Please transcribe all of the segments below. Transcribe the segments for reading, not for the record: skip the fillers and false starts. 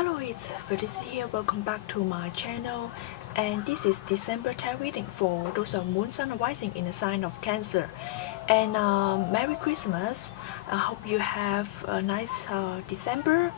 Hello, it's Felicity here. Welcome back to my channel. And this is December tarot reading for those of Moon, Sun, and Rising in the sign of Cancer. And Merry Christmas. I hope you have a nice December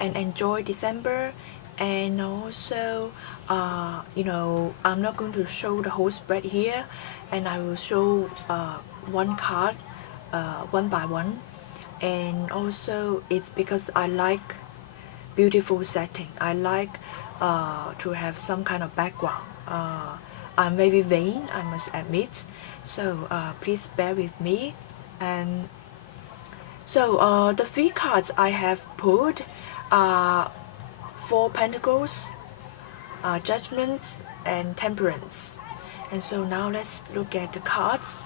and enjoy December. And also, I'm not going to show the whole spread here, and I will show one card one by one. And also, it's because I like beautiful setting. I like to have some kind of background. I'm very vain, I must admit, so please bear with me. And so the three cards I have pulled are Four Pentacles, Judgment, and Temperance. And so now let's look at the cards.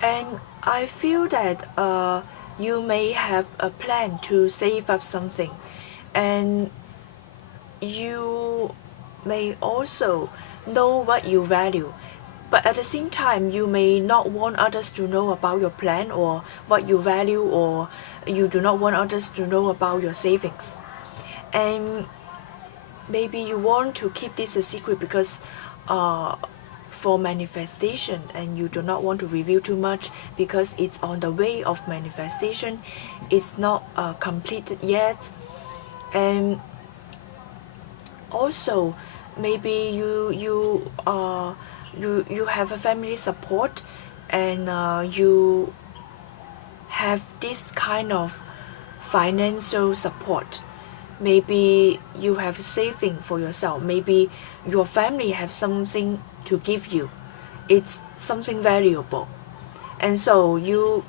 And I feel that you may have a plan to save up something, and you may also know what you value, but at the same time you may not want others to know about your plan or what you value, or you do not want others to know about your savings. And maybe you want to keep this a secret because for manifestation, and you do not want to reveal too much because it's on the way of manifestation. It's not completed yet. And also maybe you have a family support, and you have this kind of financial support. Maybe you have saving for yourself, maybe your family have something to give you. It's something valuable, and so you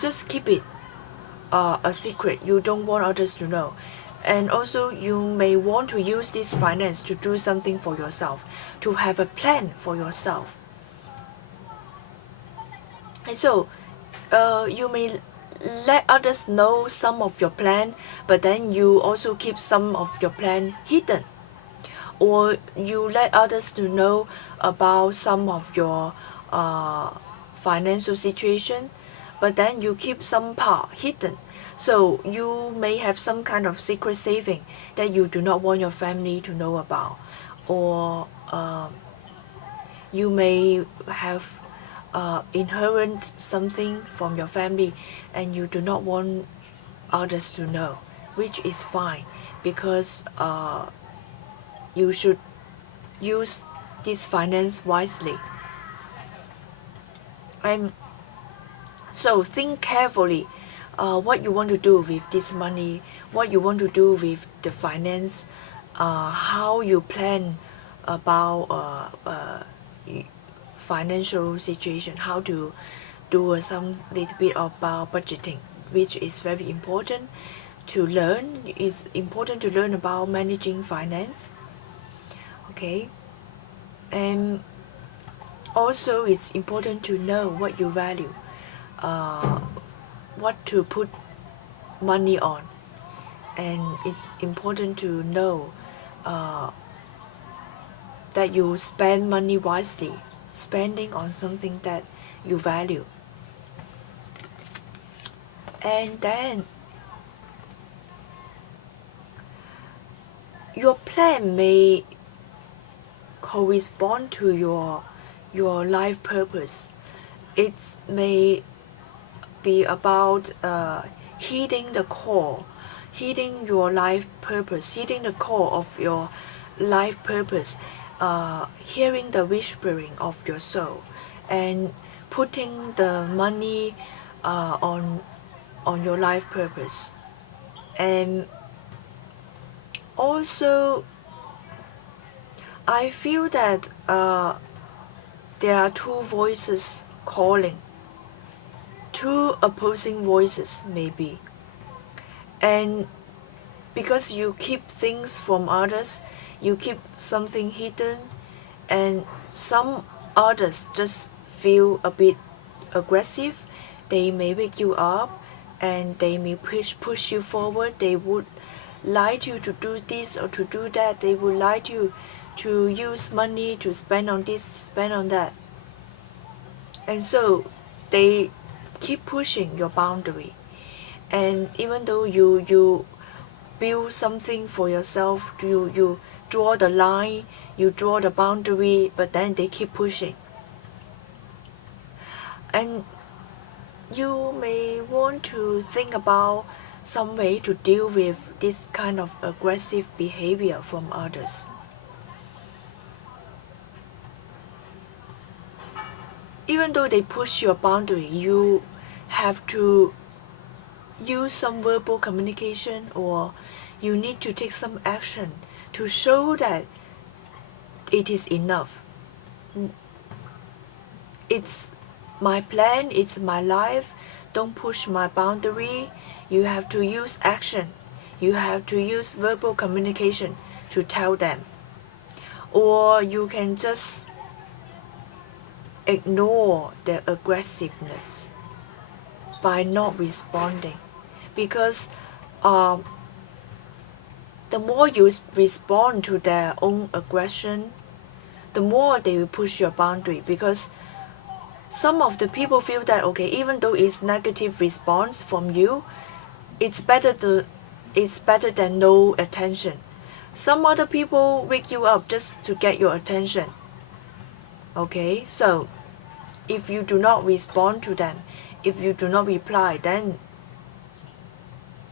just keep it a secret. You don't want others to know. And also you may want to use this finance to do something for yourself, to have a plan for yourself. And so you may let others know some of your plan, but then you also keep some of your plan hidden, or you let others to know about some of your financial situation, but then you keep some part hidden. So you may have some kind of secret saving that you do not want your family to know about, or you may have inherit something from your family and you do not want others to know, which is fine, because you should use this finance wisely. And so think carefully what you want to do with this money, what you want to do with the finance, how you plan about financial situation, how to do some little bit about budgeting, which is very important to learn. It's important to learn about managing finance. Okay. And also it's important to know what you value, what to put money on, and it's important to know that you spend money wisely, spending on something that you value. And then your plan may correspond to your life purpose. It may be about hitting the core, hitting your life purpose, hitting the core of your life purpose, hearing the whispering of your soul, and putting the money on your life purpose. And also I feel that there are two voices calling, two opposing voices maybe. And because you keep things from others, you keep something hidden, and some others just feel a bit aggressive. They may wake you up, and they may push you forward. They would like you to do this or to do that. They would like you to use money to spend on this, spend on that. And so they keep pushing your boundary. And even though you build something for yourself, you draw the line, you draw the boundary, but then they keep pushing. And you may want to think about some way to deal with this kind of aggressive behavior from others. Even though they push your boundary, you have to use some verbal communication, or you need to take some action to show that it is enough. It's my plan, it's my life, don't push my boundary. You have to use action. You have to use verbal communication to tell them. Or you can just ignore their aggressiveness by not responding. Because the more you respond to their own aggression, the more they will push your boundary. Because some of the people feel that, okay, even though it's negative response from you, it's better than no attention. Some other people wake you up just to get your attention. Okay, so if you do not respond to them, if you do not reply, then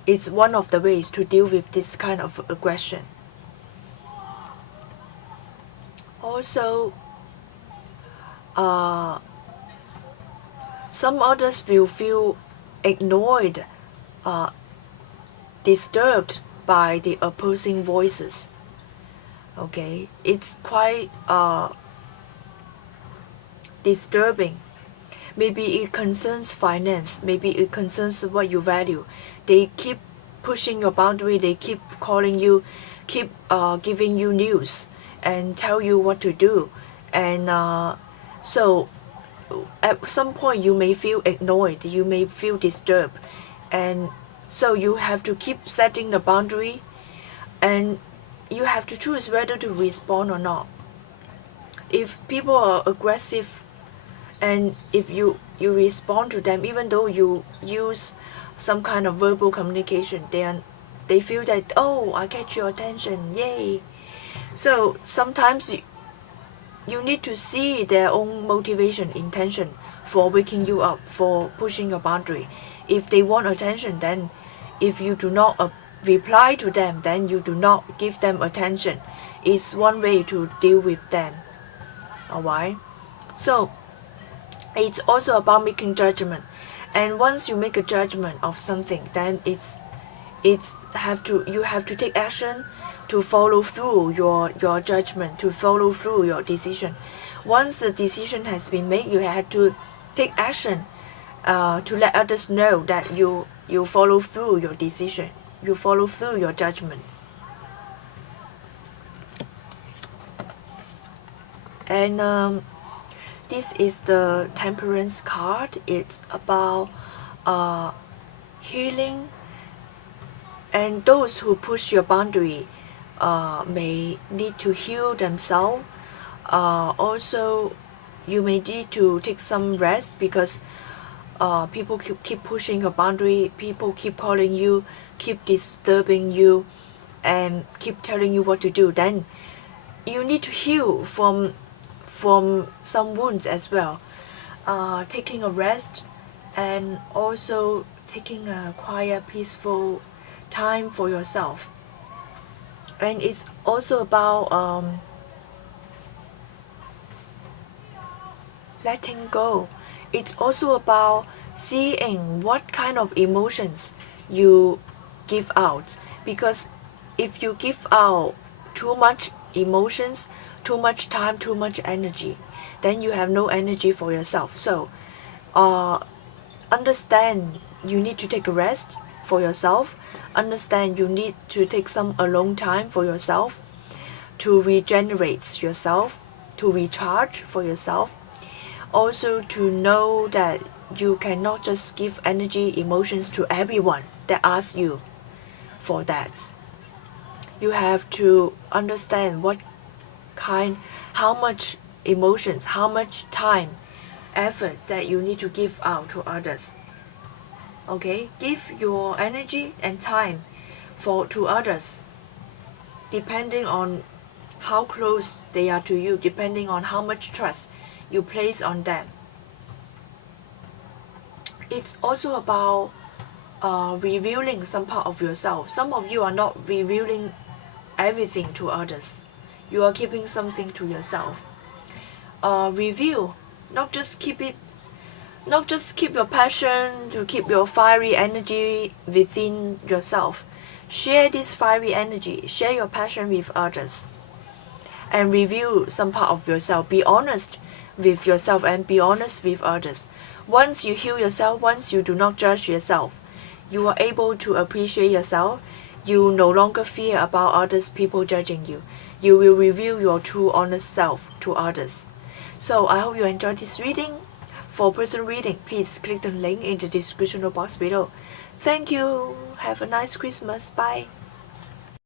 it's one of the ways to deal with this kind of aggression. Also, some others will feel ignored, disturbed by the opposing voices. Okay, it's quite disturbing. Maybe it concerns finance, maybe it concerns what you value. They keep pushing your boundary, they keep calling you, keep giving you news and tell you what to do. And so at some point you may feel ignored, you may feel disturbed, and so you have to keep setting the boundary, and you have to choose whether to respond or not. If people are aggressive, and if you respond to them, even though you use some kind of verbal communication, they feel that, oh, I get your attention, yay. So sometimes you need to see their own motivation, intention for waking you up, for pushing your boundary. If they want attention, then if you do not reply to them, then you do not give them attention. It's one way to deal with them. Alright? So it's also about making judgment. And once you make a judgment of something, then you have to take action to follow through your judgment, to follow through your decision. Once the decision has been made, you have to take action to let others know that you follow through your decision, you follow through your judgment. And this is the Temperance card. It's about healing, and those who push your boundary may need to heal themselves. Also, you may need to take some rest, because people keep pushing your boundary, people keep calling you, keep disturbing you, and keep telling you what to do. Then you need to heal from some wounds as well. Taking a rest, and also taking a quiet, peaceful time for yourself. And it's also about letting go. It's also about seeing what kind of emotions you give out. Because if you give out too much emotions, too much time, too much energy, then you have no energy for yourself. So understand you need to take a rest for yourself. Understand you need to take some alone time for yourself, to regenerate yourself, to recharge for yourself. Also to know that you cannot just give energy, emotions to everyone that asks you for that. You have to understand how much emotions, how much time, effort that you need to give out to others. Okay, give your energy and time to others, depending on how close they are to you, depending on how much trust you place on them. It's also about revealing some part of yourself. Some of you are not revealing everything to others. You are keeping something to yourself. Reveal, not just keep your passion, to keep your fiery energy within yourself. Share this fiery energy, share your passion with others, and reveal some part of yourself. Be honest with yourself and be honest with others. Once you heal yourself, once you do not judge yourself, you are able to appreciate yourself. You no longer fear about others people judging you. You will reveal your true honest self to others. So I hope you enjoyed this reading. For personal reading, please click the link in the description box below. Thank you. Have a nice Christmas. Bye.